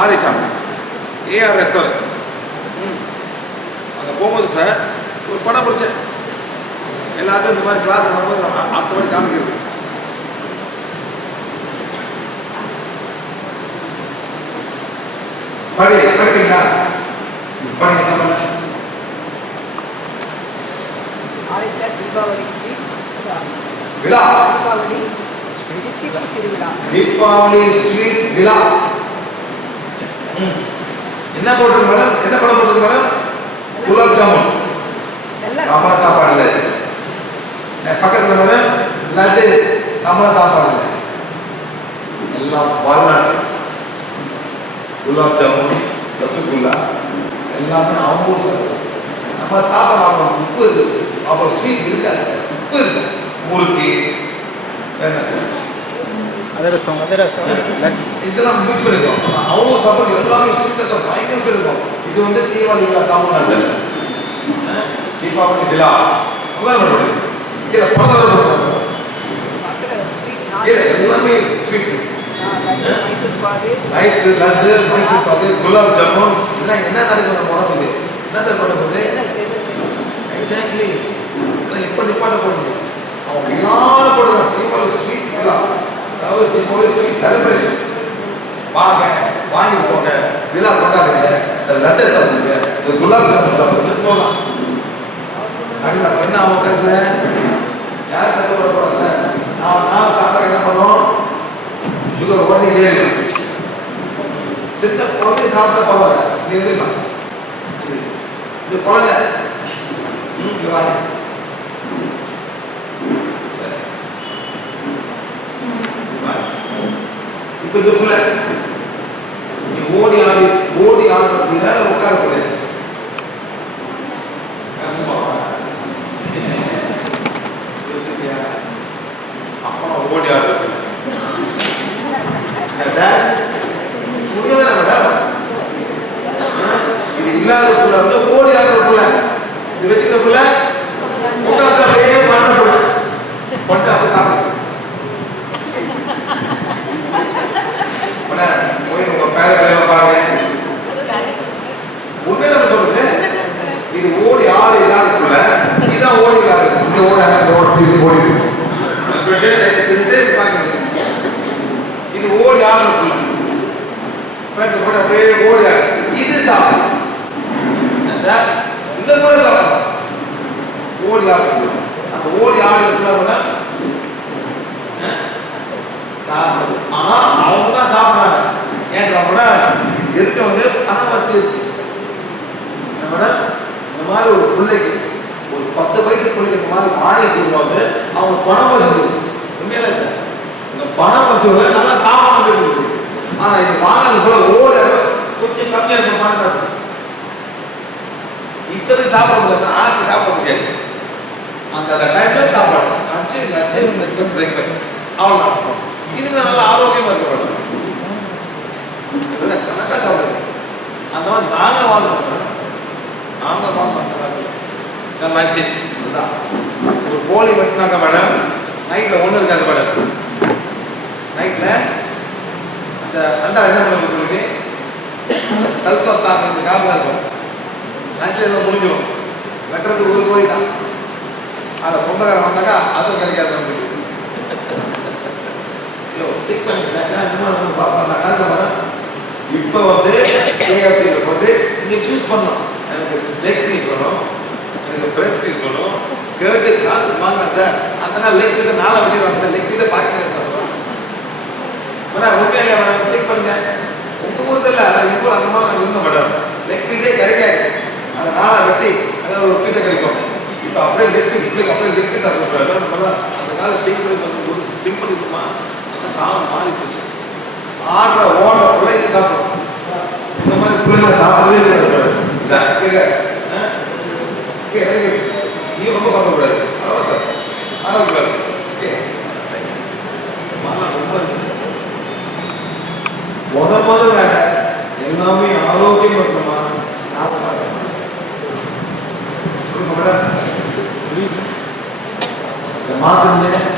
ஆரிச்சாங்க AR restaurant. அங்கே போகும்போது sir ஒரு படம் பிடிச்சேன். எல்லாத்தையும் இந்த மாதிரி கிளாஸ் வரும்போது அடுத்தபடி காமிக்கிறது. படிப்பீங்களா? படிங்க தமிழ்ல. தீபாவளி ஸ்வீட்ஸ் விழா. தீபாவளி ஸ்வீட் விழா. என்ன போட்டிருக்கு மேடம்? என்ன படம் போட்டிருக்கு மேடம்? குலாப் ஜாமுன். தமிழ் சாப்பாடு இல்லை. பக்கத்தில் மேடம் லட்டு. தமிழ் சாப்பாடு இல்லை. எல்லாம் வால்நாட்டு. குலாப் ஜாமுன், ரசகுல்லா எல்லாமே அவங்க சாப்பிடுவோம். நம்ம சாப்பிடலாம். உப்பு இருக்கு, அப்புறம் ஸ்வீட் இருக்கா சார்? உப்பு இருக்கு. முறுக்கு என்ன சார்? அதிரசம் இதெல்லாம் மிக்ஸ் பண்ணிருக்கோம். அவங்க சாப்பிட்றது எல்லாமே ஸ்வீட்டை பயங்கர இருக்கும். இது வந்து தீபாவளி விழா தமிழ்நாட்டில். தீபாவளி விழா இதில் படம் எல்லாமே ஸ்வீட்ஸ். லைட்டு, லட்டு, மைசூர் பாக்கு, குலாப் ஜாமுன் இதெல்லாம் என்ன நடக்குது நம்ம உடம்புக்கு? என்ன சார் பண்ணுறது? எக்ஸாக்ட்லி. இப்போ நிப்பாட்ட போடுறது அவங்க எல்லாரும் போடுறாங்க. தீபாவளி ஸ்வீட்ஸ் விழா, அதாவது தீபாவளி ஸ்வீட் செலிப்ரேஷன். வாங்க, வாங்கி போங்க, விழா கொண்டாடுங்க, இந்த லட்டை சாப்பிடுங்க, இந்த குலாப் ஜாமுன் சாப்பிடுங்க சொல்லலாம். அப்படின்னா என்ன அவங்க கடைசியில் யார் கஷ்டப்பட போகிறோம் சார்? நான் சாப்பிட்டா என்ன பண்ணோம்? சுகர் ஓடிட்டே இருக்கு. சின்ன குழந்தை சாப்பிட்ட பரவாயில்ல, நீ எதிர்மா இந்த குழந்தை இங்கே வாங்க. சரி, இப்போ இந்த பிள்ளை நீ ஓடி ஆடுற பிள்ளை உட்கார பிள்ளை அப்பா ஓடி ஆடுற பிள்ளை சார் உண்மைதானே மேடம்? இது இல்லாத பிள்ளை வந்து ஓடி ஆடுற பிள்ளை, இது வச்சுக்கிற பிள்ளை உட்காந்து அப்படியே பண்ற பிள்ளை பண்ணிட்டு அப்படி சாப்பிடுது. போய் உங்க பேர பிள்ளைங்க பாருங்க. உண்மையில நம்ம சொல்றது இது ஓடி ஆடு இல்லாத பிள்ளை, இதுதான் ஓடி இல்லாது. இங்க ஓடி தின்னுட்டு பாக்குது. இது ஓடி ஆடுற பிள்ளை ஃப்ரெண்ட்ஸ் கூட அப்படியே ஓடி ஆடு. இது சாப்பிடும் என்ன சார்? இந்த பிள்ளை சாப்பிடும் ஓடி ஆடு. அந்த ஓடி ஆடுறதுக்குள்ள சாப்பிடுது. ஆனா அவங்க தான் சாப்பிடுறாங்க. ஏன்னா கூட இருக்கவங்க பண வசதி இருக்கு. இந்த மாதிரி ஒரு பிள்ளைக்கு ஒரு 10 வயசு பிள்ளைக்கு இந்த மாதிரி வாங்கி கொடுக்கும்போது அவங்க பண வசதி உண்மையில சார் இந்த பண வசதி நல்லா சாப்பிட இருக்கு. ஆனா இது வாங்கிறது கூட ஓட கொஞ்சம் கம்மியா இருக்கும் பண வசதி. இஷ்டப்படி சாப்பிட முடியாது, ஆசை சாப்பிட முடியாது. அந்த டைம்ல சாப்பிடணும். லஞ்சு பிரேக்ஃபாஸ்ட் அவ்வளோதான். இதுக்கு நல்லா ஆரோக்கியமா இருக்க வேண்டும். கணக்கா சாப்பிடுங்க. அந்த மாதிரி நாங்க வாங்கணும். லஞ்சு இதுதான். ஒரு கோழி வெட்டினாங்க மேடம், நைட்டில் ஒன்றும் இருக்காது மேடம். நைட்டில் அந்த அண்டா என்ன பண்ண உங்களுக்கு கல்கத்தாங்க இந்த காலத்தில் இருக்கும். லஞ்சு எல்லாம் முடிஞ்சிடும். வெட்டுறதுக்கு ஒரு கோழி தான். அதில் சொந்தக்காரன் வந்தாக்கா அதுவும் கிடைக்காது நம்மளுக்கு. டிக் பண்ணி சார் பார்ப்பேன் நடக்க மேடம். இப்போ வந்து கேஎஃப்சியில் போட்டு நீங்கள் சூஸ் பண்ணணும். எனக்கு லெக் பீஸ் வேணும், எனக்கு பிரஸ்ட் பீஸ் வேணும், கேட்டு காசு வாங்கினேன் சார். அந்த நாள் லெக் பீஸை நாளாக வெட்டிடுவாங்க சார். லெக் பீஸை பார்க்க மேடம் உண்மையாக மேடம் டிக் பண்ணுங்க. உங்கள் ஊருக்கு இல்லை, ஆனால் எங்கள் ஊர் அந்த மாதிரி நாங்கள் இருந்தோம் மேடம். லெக் பீஸே கிடைக்காது. அதை நாளாக வெட்டி அதாவது ஒரு பீஸை கிடைக்கும். இப்போ அப்படியே லெக் பீஸ் பிள்ளைங்க அப்படியே லெக் பீஸ் ஆகிடும். அந்த காலம் திங்க் பண்ணி திங்க் பண்ணிக்குமா அந்த காலம் மாறி போச்சு. ஆடுற ஓடுற பிள்ளைங்க சாப்பிடும். இந்த மாதிரி பிள்ளைங்க சாப்பிடவே கிடையாது. நீ ரொம்ப சாப்பிடக்கூடாது. அதான் சார் ஆரோக்கியம் ரொம்ப வேலை எல்லாமே ஆரோக்கியம் இருக்கணுமா சாப்பிட மாத்திரம்